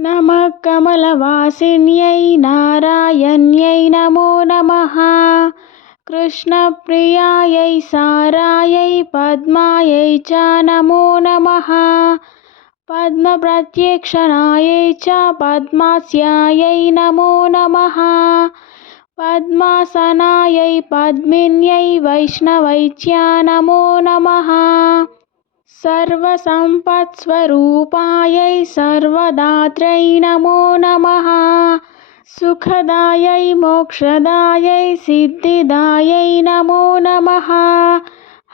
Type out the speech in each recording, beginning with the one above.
नमः कमलवासिन्यै नारायण्यै नमो नमः। कृष्णप्रियायै सारायै पद्मायै च नमो नमः। पद्मप्रत्यक्षणायै च पद्मास्यायै नमो नमः। पद्मासनायै पद्मिन्यै वैष्णवै च नमो नमः। सर्वसम्पत्स्वरूपायै सर्वदात्रै नमो नमः। सुखदायै मोक्षदायै सिद्धिदायै नमो नमः।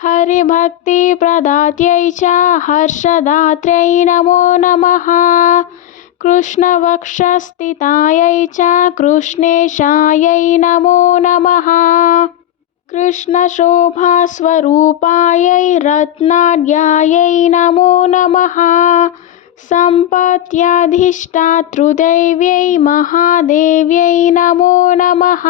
हरिभक्तिप्रदात्यै च हर्षदात्रै नमो नमः। कृष्णवक्षस्थितायै च कृष्णेशायै नमो नमः। कृष्णशोभास्वरूपायै रत्नाढ्यायै नमो नमः। सम्पत्त्यधिष्ठातृदेव्यै महादेव्यै नमो नमः।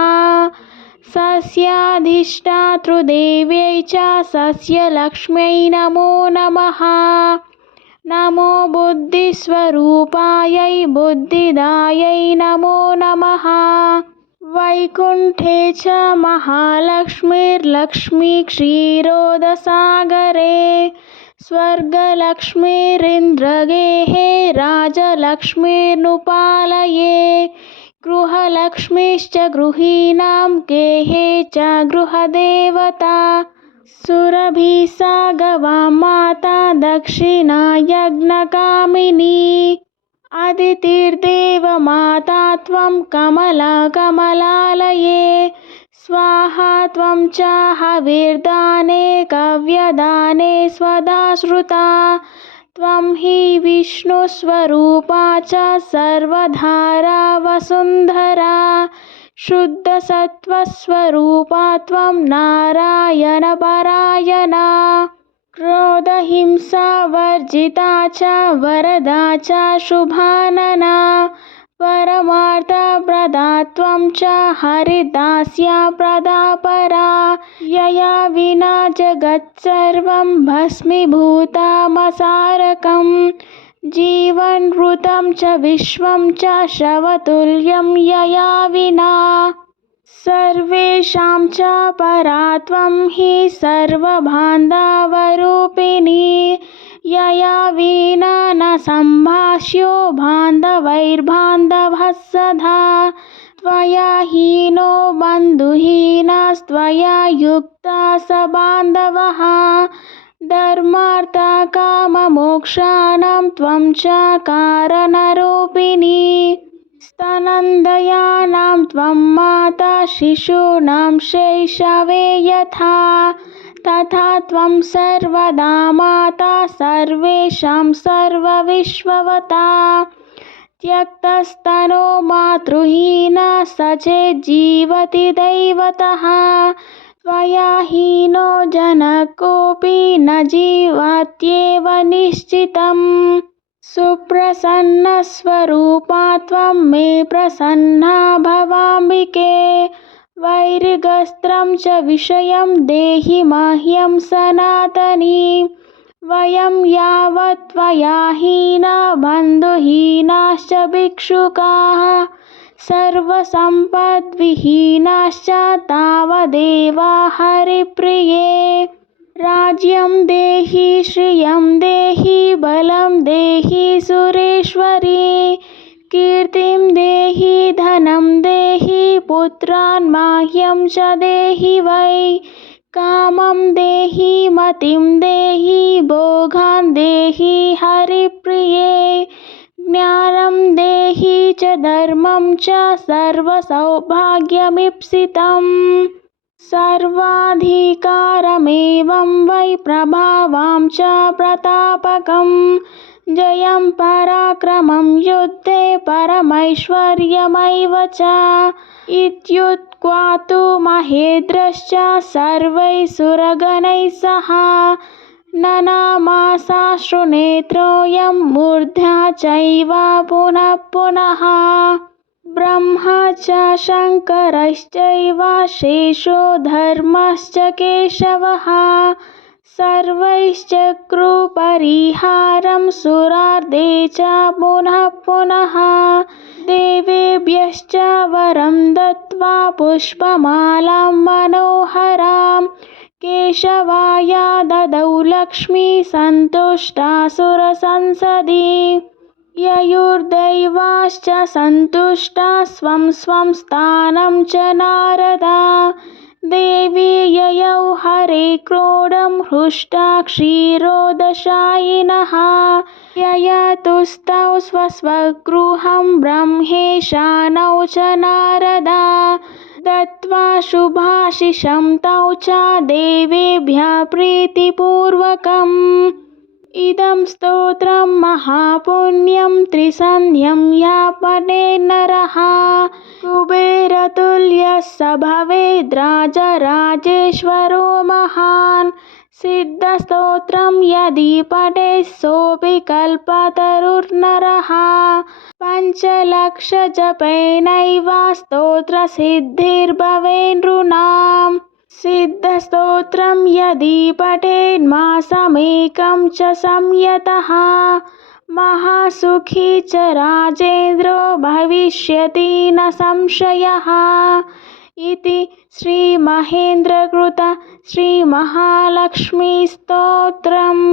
सस्याधिष्ठातृदेव्यै च सस्यलक्ष्म्यै नमो नमः। नमो बुद्धिस्वरूपायै बुद्धिदायै नमो नमः। वैकुण्ठे च महालक्ष्मीर्लक्ष्मी क्षीरोदसागरे। स्वर्गलक्ष्मीरिन्द्रगेहे राजलक्ष्मीर्नुपालये। गृहलक्ष्मीश्च गृहीणां गेहे च गृहदेवता। सुरभिसा गवां माता दक्षिणा यज्ञकामिनी। अदितिर्देवमाता त्वं कमला कमलालये। स्वाहा त्वं च हविर्दाने कव्यदाने स्वधा श्रुता। त्वं हि विष्णुस्वरूपा च सर्वधारा वसुन्धरा। शुद्धसत्त्वस्वरूपा त्वं नारायणपरायणा। क्रोधहिंसावर्जिता च वरदा च शुभानना। परमार्थप्रदा त्वं च हरिदास्यप्रदा परा। यया विना जगत्सर्वं भस्मीभूतमसारकम्। जीवन्मृतं च विश्वं च शवतुल्यं यया विना। सर्वेषां च परा त्वं हि सर्वबान्धवरूपिणी। यया विना न सम्भाष्यो बान्धवैर्बान्धवः सदा। त्वया हीनो बन्धुहीनस्त्वया युक्तः स बान्धवः। धर्मार्थकाममोक्षाणां त्वं च कारणरूपिणी। स्तनन्दयानां त्वं माता शिशूनां शैशवे यथा। तथा त्वं सर्वदा माता सर्वेषां सर्वविश्ववता। त्यक्तस्तनो मातृहीनः स चेज्जीवति दैवतः। त्वया हीनो जनः कोऽपि न जीवत्येव निश्चितम्। सुप्रसन्नस्वरूपा त्वं मे प्रसन्ना भवाम्बिके। वैरिगस्त्रं च विषयं देहि मह्यं सनातनी। वयं यावत् त्वया हीना बन्धुहीनाश्च भिक्षुकाः। सर्वसम्पद्विहीनाश्च तावदेव हरिप्रिये। राज्यं देहि श्रियं देहि बलं देहि सुरेश्वरी। कीर्तिं देहि धनं देहि पुत्रान् मह्यं च देहि वै। कामं देहि मतिं देहि भोगान् देहि हरिप्रिये। ज्ञानं देहि च धर्मं च सर्वसौभाग्यमीप्सितम्। सर्वाधिकारमेवं वै प्रभावां च प्रतापकम्। जयं पराक्रमं युद्धे परमैश्वर्यमेव च। इत्युक्त्वा तु महेन्द्रश्च सर्वैः सुरगणैः सह। ननामासाश्रुनेत्रोऽयं मूर्धा चैव पुनः पुनः। ब्रह्मा च शङ्करश्चैव शेषो धर्मश्च केशवः। सर्वैश्चक्रुपरिहारं सुरार्दे च पुनः पुनः देवेभ्यश्च वरं दत्त्वा पुष्पमालां मनोहरां केशवाय ददौ लक्ष्मी सन्तुष्टासुरसंसदि ययुर्दैवाश्च सन्तुष्टा स्वं स्वं स्थानं च नारदा देवी ययौ हरे क्रोडं हृष्टा क्षीरोदशायिनः ययतुस्तौ स्वस्वगृहं ब्रह्मेशानौ च नारदा दत्त्वा शुभाशिषं तौ च देवेभ्यः प्रीतिपूर्वकम् इदं स्तोत्रं महापुण्यं त्रिसन्ध्यं यः पठेत् नरः कुबेरतुल्यः स भवेद् राजराजेश्वरो महान् सिद्धस्तोत्रं यदि पठेत् सोऽपि कल्पतरुर्नरः 5,00,000 जपेनैव स्तोत्रसिद्धिर्भवेत् नृणाम् सिद्धस्तोत्रं यदि पठेत् मासमेकं च संयतः महासुखी च राजेन्द्रो भविष्यति न संशयः इति श्रीमहेन्द्रकृत श्रीमहालक्ष्मीस्तोत्रम्।